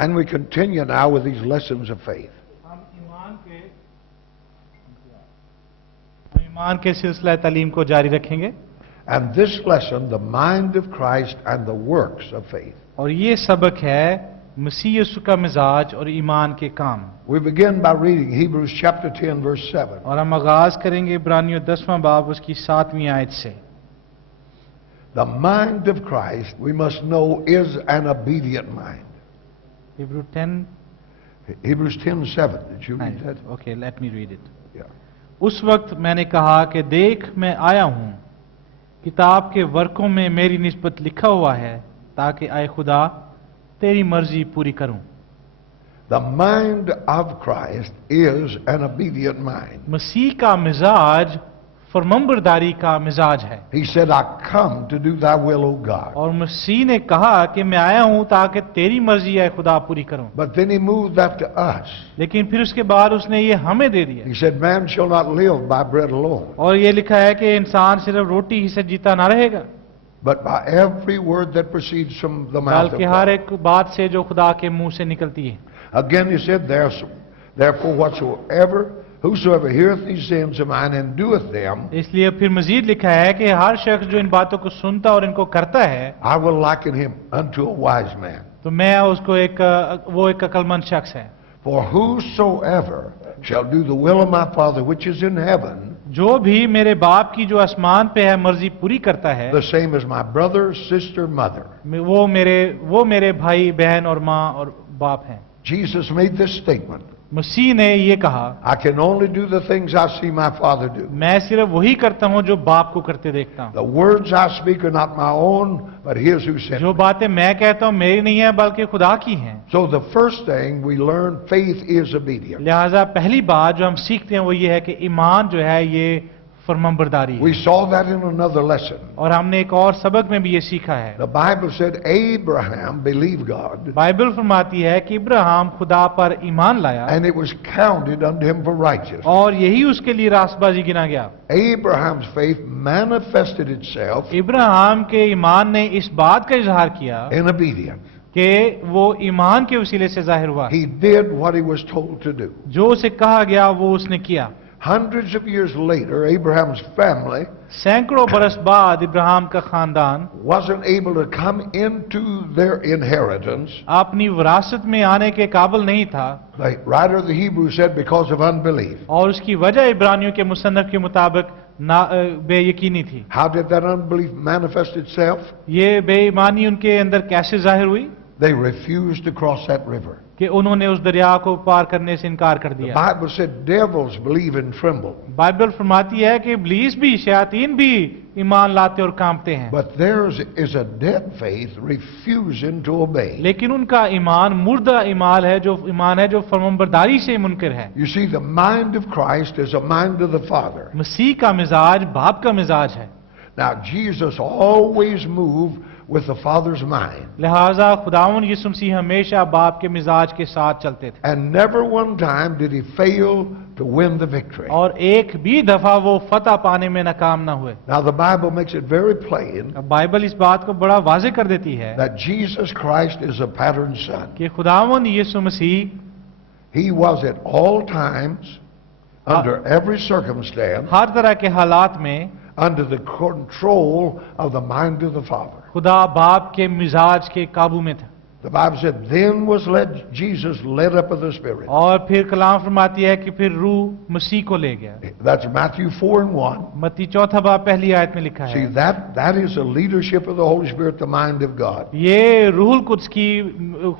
And we continue now with these lessons of faith. हम ईमान के सिलसिला तालीम को जारी रखेंगे। And this lesson, the mind of Christ and the works of faith. और ये सबक है मसीह यीशु का मिजाज और ईमान के काम। We begin by reading Hebrews chapter 10 verse 7. और हम आगाज करेंगे इब्रानियों 10वां बाब उसकी 7वीं आयत से। The mind of Christ, we must know, is an obedient mind. Hebrew 10 Hebrews 10:7. Did you read that? Okay, let me read it. Yeah. उस वक्त मैंने कहा कि देख मैं आया हूं, किताब के वर्कों में मेरी निस्बत लिखा हुआ है ताकि आए खुदा तेरी मर्जी पूरी करूं। The mind of Christ is an obedient mind. मसीह का मिजाज फरमाबरदारी का मिजाज है। He said, I come to do thy will, O God. और मसीह ने कहा कि मैं आया हूं ताकि तेरी मर्जी है खुदा पूरी करूं। But then he moved that to us. लेकिन फिर उसके बाद उसने ये हमें दे दिया। He said, man shall not live by bread alone, और ये लिखा है कि इंसान सिर्फ रोटी ही से जीता ना रहेगा, but by every word that proceeds from the mouth of बल्कि हर God. एक बात से जो खुदा के मुंह से निकलती है। Again he said, therefore whosoever heareth these sayings of mine and doeth them, इसलिए फिर मजीद लिखा है कि हर शख्स जो इन बातों को सुनता और इनको करता है, I will liken him unto a wise man. तो मैं उसको वो एक अक्लमंद शख्स है। For whosoever shall do the will of my Father which is in heaven, जो भी मेरे बाप की जो आसमान पे है मर्जी पूरी करता है, the same as my brother, sister, mother. वो मेरे भाई बहन और माँ और बाप हैं। Jesus made this statement. मसीह ने ये कहा, I can only do the things I see my Father do. मैं सिर्फ वही करता हूँ जो बाप को करते देखता हूँ। The words I speak are not my own, but his who sent जो me. बातें मैं कहता हूँ मेरी नहीं है बल्कि खुदा की हैं। So the first thing we learn, faith is obedience. लिहाजा पहली बात जो हम सीखते हैं वो ये है कि ईमान जो है ये फरमाबरदारी है। We saw that in another lesson. और हमने एक और सबक में भी ये सीखा है। The Bible said Abraham believed God, Bible फरमाती है कि इब्राहिम खुदा पर ईमान लाया and it was counted unto him for righteousness. और यही उसके लिए रास्तबाजी गिना गया। Abraham's faith manifested itself Ibrahim के ईमान ने इस बात का इजहार किया in obedience. कि वो ईमान के वसीले से जाहिर हुआ। He did what he was told to do. जो उसे कहा गया वो उसने किया। Hundreds of years later, Abraham's family सैकड़ों बरस बाद इब्राहिम का खानदान wasn't able to come into their inheritance. अपनी विरासत में आने के काबिल नहीं था। The writer of the Hebrews said because of unbelief. और उसकी वजह इब्रानियों के मुसन्नफ के मुताबिक बेयकीनी थी। How did that unbelief manifest itself? ये बेईमानी उनके अंदर कैसे जाहिर हुई? They refused to cross that river. कि उन्होंने उस दरिया को पार करने से इनकार कर The दिया। Bible said devils believe and tremble. Bible फरमाती है कि इब्लीस भी शयातीन भी ईमान लाते और कांपते हैं, But theirs is a dead faith refusing to obey. लेकिन उनका ईमान मुर्दा ईमान है जो फरमाबरदारी से मुनकर है। You see, the mind of Christ is a mind of the Father. मसीह का मिजाज बाप का मिजाज है। Now, Jesus always moved with the Father's mind. लिहाजा खुदावन यीशु मसीह हमेशा बाप के मिजाज के साथ चलते थे And never one time did he fail to win the victory. और एक भी दफा वो फतह पाने में नाकाम ना हुए। Now, the Bible makes it very plain अब बाइबल इस बात को बड़ा वाज़ेह कर देती है that Jesus Christ is a pattern son. कि खुदावन यीशु मसीह He was at all times, under every circumstance, हर तरह के हालात में under the control of the mind of the Father. खुदा बाप के मिजाज के काबू में था। The Bible said, then was Jesus led up of the Spirit. और फिर कलाम फरमाती है कि फिर रूह मसीह को ले गया। That's Matthew 4:1. मत्ती 4 बाब पहली आयत में लिखा See, है। that is the leadership of the Holy Spirit, the mind of God. ये रूहुल कुद्स की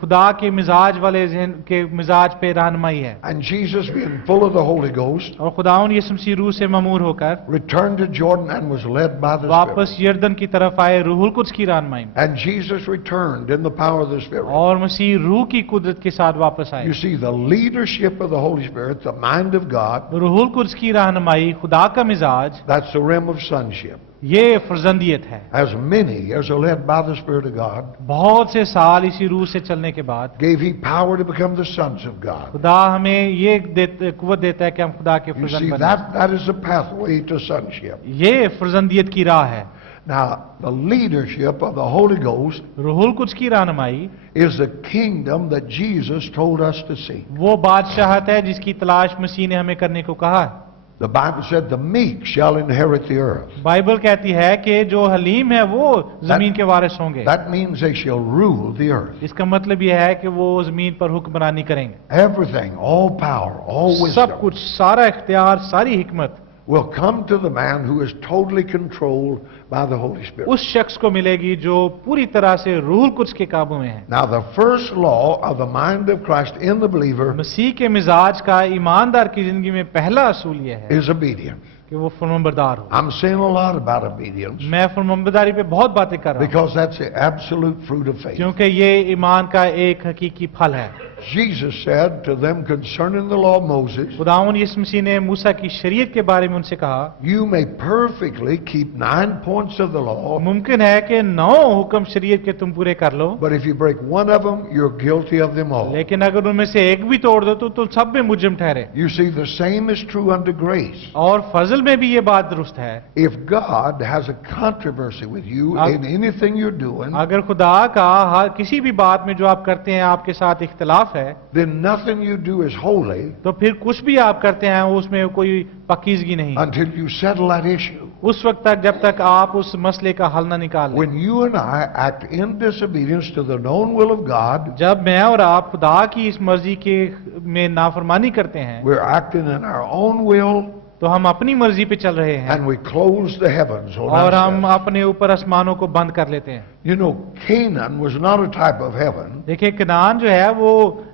खुदा के मिजाज वाले ज़हन के मिजाज पे रहनुमाई है। And Jesus, being full of the Holy Ghost, और खुदावन यीशु मसीह रूह से ममूर होकर returned to Jordan and was led by the वापस Spirit. यरदन की तरफ आए रूहुल कुद्स की रहनुमाई में। And Jesus returned in the power of the Spirit. और मसीह रूह की कुदरत के साथ वापस आए। You see, the leadership of the Holy Spirit, the mind of God, रूहुल कुद्स की रहनुमाई, खुदा का मिजाज, that's the realm of sonship. ये फर्जंदियत है। As many as are led by the Spirit of God, बहुत से साल इसी रूह से चलने के बाद gave he power to become the sons of God. खुदा हमें ये कुव्वत देता है कि हम खुदा के You फर्जंद see, बने। that is a pathway to sonship. ये फर्जंदियत की राह है। Now, the leadership of the Holy Ghost रूहुल कुछ की रहनुमाई is the kingdom that Jesus told us to seek. वो बादशाहत है जिसकी तलाश मसीह ने हमें करने को कहा है। The Bible said the meek shall inherit the earth. Bible कहती है कि जो हलीम है वो जमीन के वारिस होंगे। That means they shall rule the earth. इसका मतलब यह है कि वो जमीन पर हुक्मरानी करेंगे। Everything, all power, all सब wisdom कुछ, सारा इख्तियार, सारी हिकमत will come to the man who is totally controlled by the Holy Spirit. उस शख्स को मिलेगी जो पूरी तरह से रूहुल कुछ के काबू में है। Now, the first law of the mind of Christ in the believer मसीह के मिजाज का ईमानदार की जिंदगी में पहला असूल यह है is obedience. कि वो फरमाबरदार हो। I'm saying a lot about obedience मैं फरमाबरदारी पे बहुत बातें कर रहा हूँ because that's the absolute fruit of faith. क्योंकि ये ईमान का एक हकीकी फल है। Jesus said to them concerning the law of Moses, खुदावंद यीशु मसीह ने मूसा की शरीयत के बारे में उनसे कहा, you may perfectly keep 9 points of the law, मुमकिन है कि 9 हुक्म शरीयत के तुम पूरे कर लो, but if you break one of them, you're guilty of them all. लेकिन अगर उनमें से एक भी तोड़ दो तो तुम सब में मुजरिम ठहरे। You see, the same is true unto grace. और फजल में भी ये बात दुरुस्त है। If God has a controversy with you in anything you're doing, अगर खुदा का हर किसी भी बात में जो आप करते हैं आपके साथ इख्तिलाफ है, then nothing you do is holy तो फिर कुछ भी आप करते हैं उसमें कोई पाकीज़गी नहीं until you settle that issue. उस वक्त तक जब तक आप उस मसले का हल ना निकाल लें। When you and I act in disobedience to the known will of God, जब मैं और आप खुदा की इस मर्जी के में नाफरमानी करते हैं we're acting in our own will तो हम अपनी मर्जी पे चल रहे हैं and we close the heavens on और हम ourselves. अपने ऊपर आसमानों को बंद कर लेते हैं। You know, Canaan was not a type of heaven. देखिए कनान जो है वो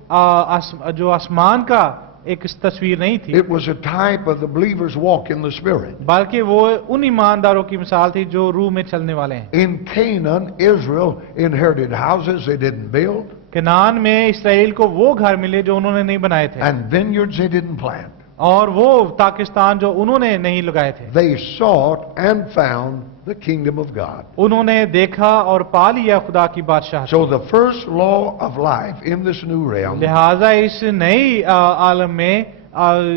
जो आसमान का एक तस्वीर नहीं थी, It was a type of the believer's walk in the Spirit. बल्कि वो उन ईमानदारों की मिसाल थी जो रूह में चलने वाले हैं। In Canaan, Israel inherited houses they didn't build Kanan में इसराइल को वो घर मिले जो उन्होंने नहीं बनाए थे and vineyards they didn't plant. और वो पाकिस्तान जो उन्होंने नहीं लगाए थे। They sought and found the kingdom of God. उन्होंने देखा और पा लिया खुदा की बादशाह। So the first law of life in this new realm लिहाजा इस नई आलम में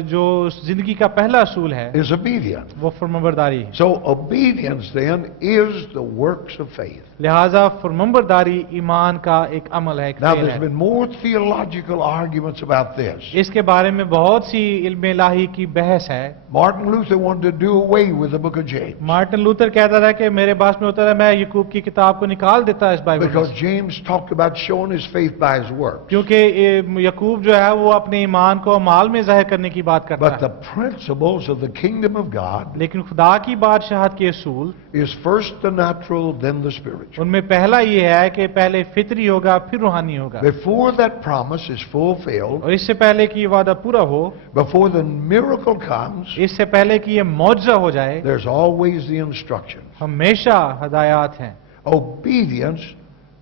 जो जिंदगी का पहला असूल है is obedience. वो फरमाबरदारी है। So obedience then is the works of faith. लिहाजा फरमाबरदारी ईमान का एक अमल है, एक Now फेल there's है। been more theological arguments about this. इसके बारे में बहुत सी इल्म इलाही की बहस है। Martin Luther wanted to do away with the book of James Martin Luther कहता था कि मेरे पास में होता है मैं यकूब की किताब को निकाल देता इस बाइबल because में, James talked about showing his faith by his works. क्योंकि यकूब जो है वो अपने ईमान को अमाल में जाहिर करने की बात करता But है। the principles of the kingdom of God लेकिन खुदा की बादशाहत के असूल is first the natural, then the spiritual. उनमें पहला ये है कि पहले फितरी होगा फिर रूहानी होगा। Before that promise is fulfilled, और इससे पहले कि ये वादा पूरा हो, before the miracle comes, इससे पहले कि ये मौजज़ा हो जाए, there's always the instructions. हमेशा हदायत हैं Obedience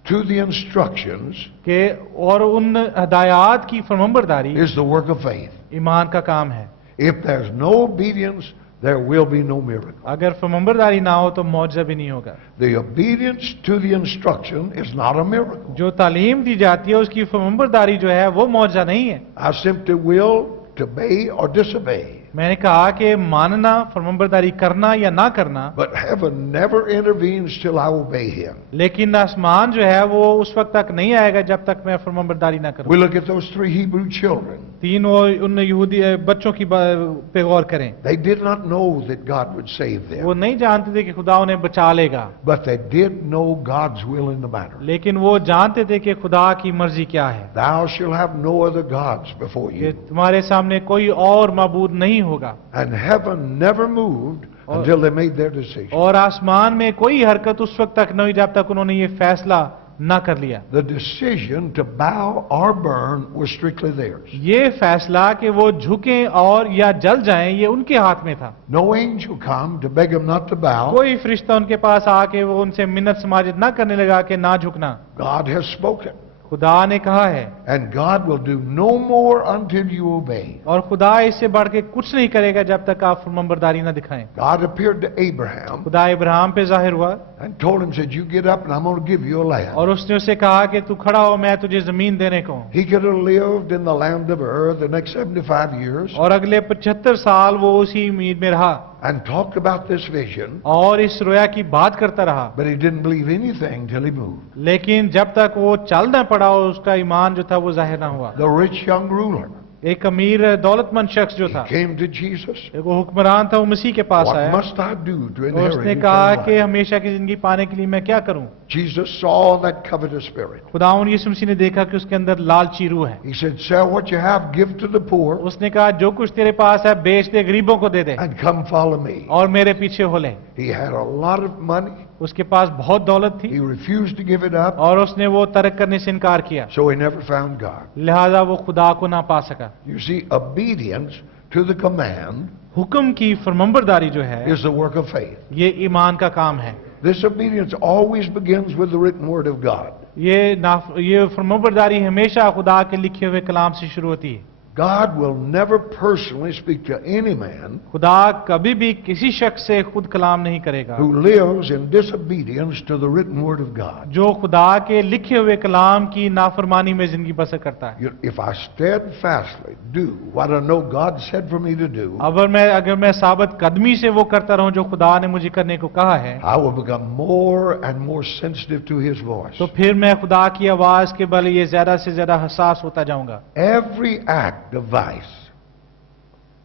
to the instructions कि और उन हदायत की फरमाबरदारी is the work of faith. ईमान का काम है। If there's no obedience, there will be no miracle. अगर फरमाबरदारी ना हो तो मौजज़ा भी नहीं होगा। The obedience to the instruction is not a miracle. जो तालीम दी जाती है उसकी फरमाबरदारी जो है वो मौजज़ा नहीं है। I simply will to obey or disobey. मैंने कहा कि मानना, फरमाबरदारी करना या ना करना, But heaven never intervenes till I obey him. लेकिन आसमान जो है वो उस वक्त तक नहीं आएगा जब तक मैं फरमाबरदारी ना करूं। We look at those 3 Hebrew children. तीन उन यहूदी बच्चों की पे गौर करें। They did not know that God would save वो them, नहीं जानते थे कि खुदा उन्हें बचा लेगा, but they did know God's will in the matter. लेकिन वो जानते थे कि खुदा की मर्जी क्या है, Thou shalt have no other gods before कि you. तुम्हारे सामने कोई और माबूद नहीं होगा। And heaven never moved until they made their decision. और आसमान में कोई हरकत उस वक्त तक नहीं हुई जब तक उन्होंने ये फैसला ना कर लिया। The decision to bow or burn was strictly theirs. ये फैसला कि वो झुकें और या जल जाएं ये उनके हाथ में था। No angel come to beg them not to bow. कोई फरिश्ता उनके पास आके वो उनसे मिन्नत समाजित ना करने लगा कि ना झुकना। God has spoken. खुदा ने कहा है And God will do no more until you obey. और खुदा इससे बढ़ के कुछ नहीं करेगा जब तक आप फरमाबरदारी ना दिखाएं। God appeared to Abraham खुदा इब्राहिम पे जाहिर हुआ and told him, said, you get up and I'm going to give you a land. और उसने उसे कहा कि तू खड़ा हो, मैं तुझे जमीन देने को हूं। He could have lived in the land of Ur the next 75 years. और अगले 75 साल वो उसी उम्मीद में रहा। and talked about this vision, और इस रोया की बात करता रहा, but he didn't believe anything till he moved. लेकिन जब तक वो चल न पड़ा और उसका ईमान जो था वो जाहिर ना हुआ। The rich young ruler, एक अमीर दौलतमंद शख्स जो he था, came to Jesus. एक वो हुक्मरान था, वो मसीह के पास What आया must I do to और inherit उसने कहा eternal कि life? हमेशा की जिंदगी पाने के लिए मैं क्या करूं। Jesus saw that covetous spirit. खुदावंद यीशु मसीह ने देखा कि उसके अंदर लालची रूह है। He said, sell what you have, give to the poor, उसने कहा जो कुछ तेरे पास है बेच दे, गरीबों को दे दे and come follow me. और मेरे पीछे हो ले। He had a lot of money. उसके पास बहुत दौलत थी He refused to give it up, और उसने वो तर्क करने से इनकार किया, so he never found God. लिहाजा वो खुदा को ना पा सका। You see, obedience to the command हुक्म की फरमाबरदारी जो है is the work of faith. ये ईमान का काम है। This obedience always begins with the written word of God. ये फरमाबरदारी हमेशा खुदा के लिखे हुए कलाम से शुरू होती है। God will never personally speak to any man खुदा कभी भी किसी शख्स से खुद कलाम नहीं करेगा who lives in disobedience to the written word of God. जो खुदा के लिखे हुए कलाम की नाफरमानी में जिंदगी बसर करता है। If I steadfastly do what I know God said for me to do, अगर मैं साबित कदमी से वो करता रहूं जो खुदा ने मुझे करने को कहा है, I will become more and more sensitive to His voice. तो फिर मैं खुदा की आवाज के बल ये ज्यादा से ज्यादा हसास होता जाऊंगा।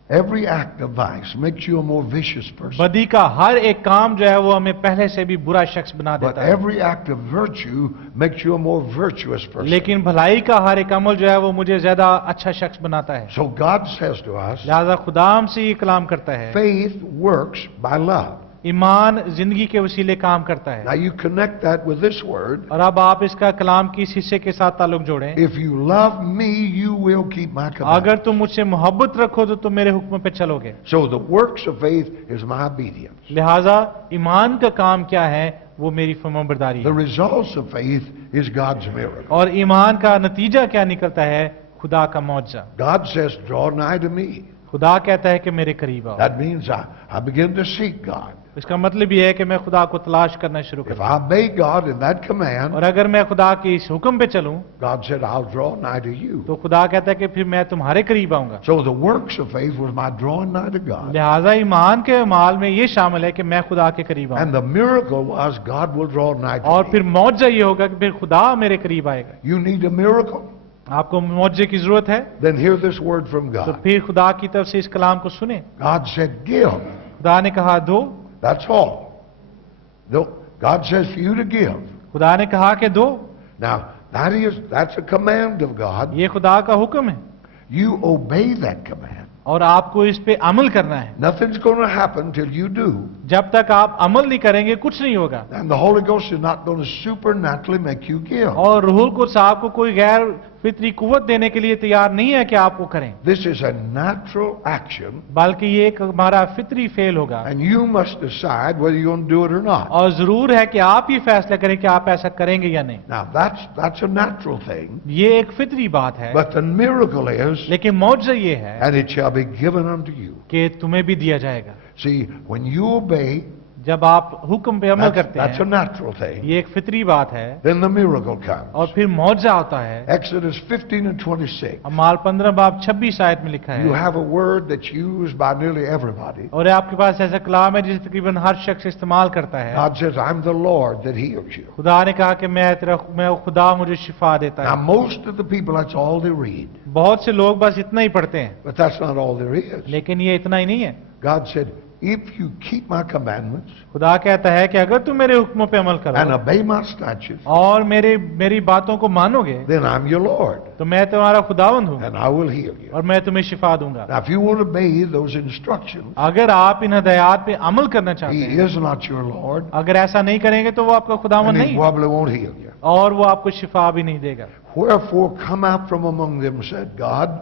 Every act of vice makes you a more vicious person. बदी का हर एक काम जो है वो हमें पहले से भी बुरा शख्स बना But देता है, every act of virtue makes you a more virtuous person. लेकिन भलाई का हर एक अमल जो है वो मुझे ज्यादा अच्छा शख्स बनाता है। So God says to us, लिहाजा खुदा हमसे ये कलाम करता है, faith works by love. ईमान जिंदगी के वसीले काम करता है। Now you connect that with this word. और अब आप इसका कलाम की इस हिस्से के साथ ताल्लुक जोड़ें, If you love me, you will keep my अगर commandments. तुम मुझसे मोहब्बत रखो तो तुम मेरे हुक्म पे चलोगे। So the works of faith is my obedience. लिहाजा ईमान का काम क्या है, वो मेरी फरमाबरदारी The है। results of faith is God's miracle. और ईमान का नतीजा क्या निकलता है, खुदा का मौजज़ा। God says, draw nigh to me. खुदा कहता है कि मेरे करीब आओ। That means I begin to seek God. इसका मतलब ये है कि मैं खुदा को तलाश करना शुरू If करता I obey God in that command, और अगर मैं खुदा के इस हुक्म पे चलूं God said, I'll draw nigh to you. तो खुदा कहता है कि फिर मैं तुम्हारे करीब आऊंगा। So the works of faith was my drawing nigh to God. लिहाजा ईमान के अमाल में ये शामिल है कि मैं खुदा के करीब आऊं, And the miracle was God will draw nigh और to me. फिर मौजज़ा ये होगा कि फिर खुदा मेरे करीब आएगा। You need a miracle? आपको मौजज़े की जरूरत है Then hear this word from तो God. फिर खुदा की तरफ से इस कलाम को सुने। God said, give. खुदा ने कहा दो, That's all. No, God says for you to give. खुदा ने कहा कि दो, Now, that's a command of God. ये खुदा का हुक्म है You obey that command. और आपको इस पे अमल करना है। Nothing's going to happen till you do. जब तक आप अमल नहीं करेंगे कुछ नहीं होगा। And the Holy Ghost is not going to supernaturally make you give. और रूहुल कुद्स आपको कोई गैर फितरी कुव्वत देने के लिए तैयार नहीं है कि आपको करें, This is a natural action, बल्कि ये एक हमारा फितरी फेल होगा। and you must decide whether you're going to do it or not. और जरूर है कि आप ही फैसला करें कि आप ऐसा करेंगे या नहीं। Now, that's a natural thing, ये एक फितरी बात है, but the miracle is, लेकिन मौजज़ा ये है and it shall be given unto you. कि तुम्हें भी दिया जाएगा। See, when you obey, जब आप हुक्म पे अमल करते that's a हैं, natural thing. ये एक फितरी बात है, Then the miracle comes. और फिर मौजज़ा आता है। Exodus 15 and 26. अमाल 15 बाब 26 आयत में लिखा You है, have a word that's used by nearly everybody. और आपके पास ऐसा कलाम है जिसे तकरीबन हर शख्स इस्तेमाल करता है। God says, I'm the Lord that heals you. खुदा ने कहा कि मैं खुदा मुझे शिफा देता Now, है। most of the people, that's all they read. बहुत से लोग बस इतना ही पढ़ते हैं, But that's not all there is. लेकिन ये इतना ही नहीं है। God said, if you keep my commandments खुदा कहता है कि अगर तुम मेरे हुक्मों पे अमल and करो obey my statutes, और मेरी बातों को मानोगे then I'm your Lord, तो मैं तुम्हारा खुदावंद हूँ and I will heal you. और मैं तुम्हें शिफा दूंगा। Now, if you will obey those instructions, अगर आप इन हदायत पे अमल करना चाहते He हैं, is not your Lord, अगर ऐसा नहीं करेंगे तो वो आपका खुदावंद and He नहीं probably won't heal you. और वो आपको शिफा भी नहीं देगा। Wherefore come out from among them, said God.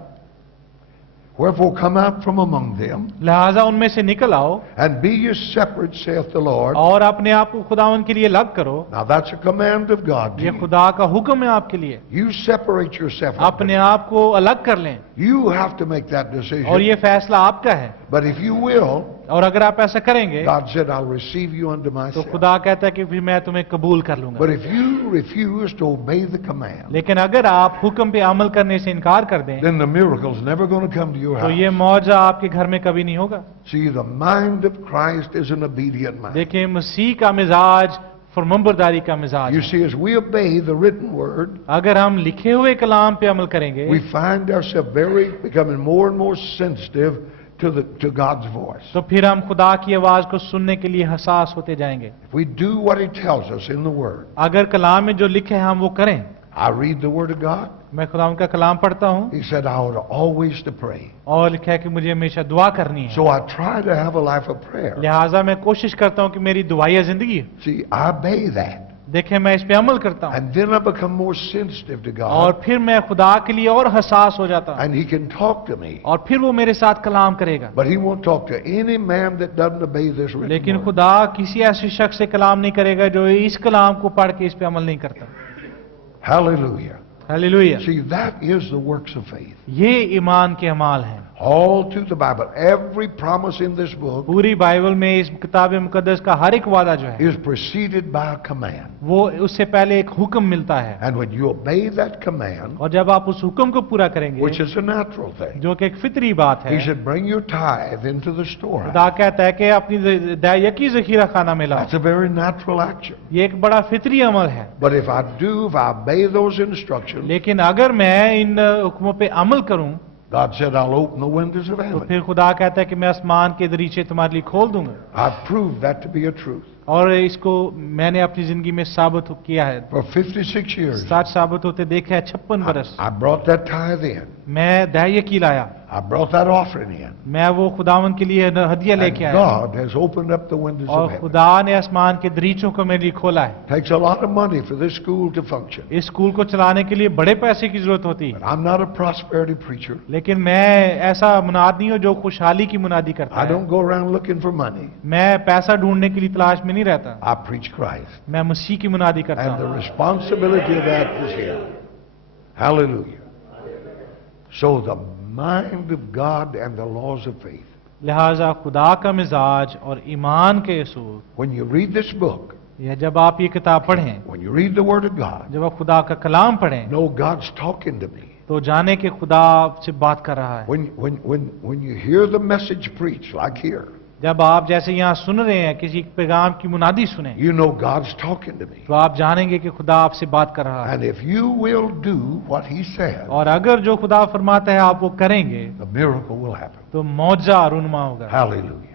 Wherefore come out from among them, लिहाजा उनमें से निकल आओ and be ye separate, saith the Lord. और अपने आप को खुदावंद के लिए अलग करो। Now that's a command of God to ये you. खुदा का हुक्म है आपके लिए। You separate yourself. अपने आप को अलग कर लें You have to make that decision. और ये फैसला आपका है। But if you will, और अगर आप ऐसा करेंगे God said, I'll receive you unto तो myself. खुदा कहता है कि फिर मैं तुम्हें कबूल कर लूंगा। But if you refuse to obey the command, लेकिन अगर आप हुक्म पे अमल करने से इनकार कर दें then the miracle's never going to come to your तो ये house. मौजा आपके घर में कभी नहीं होगा। See, the mind of Christ is an obedient mind. देखिए मसीह का मिजाज फरमाबरदारी का मिजाज You है। see, as we obey the written word, अगर हम लिखे हुए कलाम पे अमल करेंगे we find ourselves becoming more and more sensitive to God's voice. तो फिर हम खुदा की आवाज को सुनने के लिए हसास होते जाएंगे। If we do what He tells us in the word, अगर कलाम में जो लिखे हैं हम वो करें। I read the word of God. मैं खुदा उनका कलाम पढ़ता हूँ He said I ought to always to pray. और लिखा है कि मुझे हमेशा दुआ करनी है। So I try to have a life of prayer. लिहाजा मैं कोशिश करता हूँ कि मेरी दुआया जिंदगी है। See, I obey that. देखें मैं इस पे अमल करता हूँ And then I become more sensitive to और God. फिर मैं खुदा के लिए और हसास हो जाता हूँ And He can talk to me. और फिर वो मेरे साथ कलाम करेगा। But He won't talk to any man that doesn't obey this written लेकिन word. खुदा किसी ऐसे शख्स से कलाम नहीं करेगा जो इस कलाम को पढ़ के इस पे अमल नहीं करता। Hallelujah. Hallelujah. See, that is the works of faith. ये ईमान के अमाल हैं। All through the Bible, every promise in this book पूरी बाइबल में इस किताब मुकद्दस का हर एक वादा जो है is preceded by a command. वो उससे पहले एक हुक्म मिलता है And when you obey that command, और जब आप उस हुक्म को पूरा करेंगे which is a natural thing, जो कि एक फितरी बात है। He said, bring your tithe into the storehouse. खुदा कहता है कि अपनी यकी जखीरा खाना में लाओ। That's a very natural action. ये एक बड़ा फितरी अमल है। But if I obey those instructions, लेकिन अगर मैं इन हुक्मों पे अमल करूं God said, I'll open the windows of तो heaven. फिर खुदा कहता है कि मैं आसमान के दरीचे तुम्हारे लिए खोल दूंगा। I've proved that to be a truth. और इसको मैंने अपनी जिंदगी में साबित किया है। For 56 years, साथ साबित होते देखा है 56 बरस। I brought that tithe in. मैं दहयकी लाया। I brought that offering in. मैं वो खुदावन के लिए हदिया And लेके आया God has opened up the windows of और heaven. खुदा ने आसमान के दरीचों को मेरे लिए खोला है। Takes a lot of money for this school to function. इस स्कूल को चलाने के लिए बड़े पैसे की जरूरत होती But है। I'm not a prosperity preacher. लेकिन मैं ऐसा मुनादी हूँ जो खुशहाली की मुनादी करता I है। don't go around looking for money. मैं पैसा ढूंढने के लिए तलाश में नहीं रहता। I preach Christ. मैं मसीह की मुनादी करता And the हूँ। responsibility of that is here. Hallelujah. So the mind of God and the laws of faith. लिहाजा खुदा का मिजाज और ईमान के असूल When you read this book, या जब आप ये किताब पढ़ें, when you read the Word of God, जब आप खुदा का कलाम पढ़ें know God's talking to me. तो जाने के खुदा आपसे बात कर रहा है। When you hear the message preached, like here, जब आप जैसे यहाँ सुन रहे हैं किसी पैगाम की मुनादी सुने you know God's talking to me. तो आप जानेंगे कि खुदा आपसे बात कर रहा है। And if you will do what He said, और अगर जो खुदा फरमाता है आप वो करेंगे the miracle will happen. तो मौजा रूनुमा होगा। Hallelujah.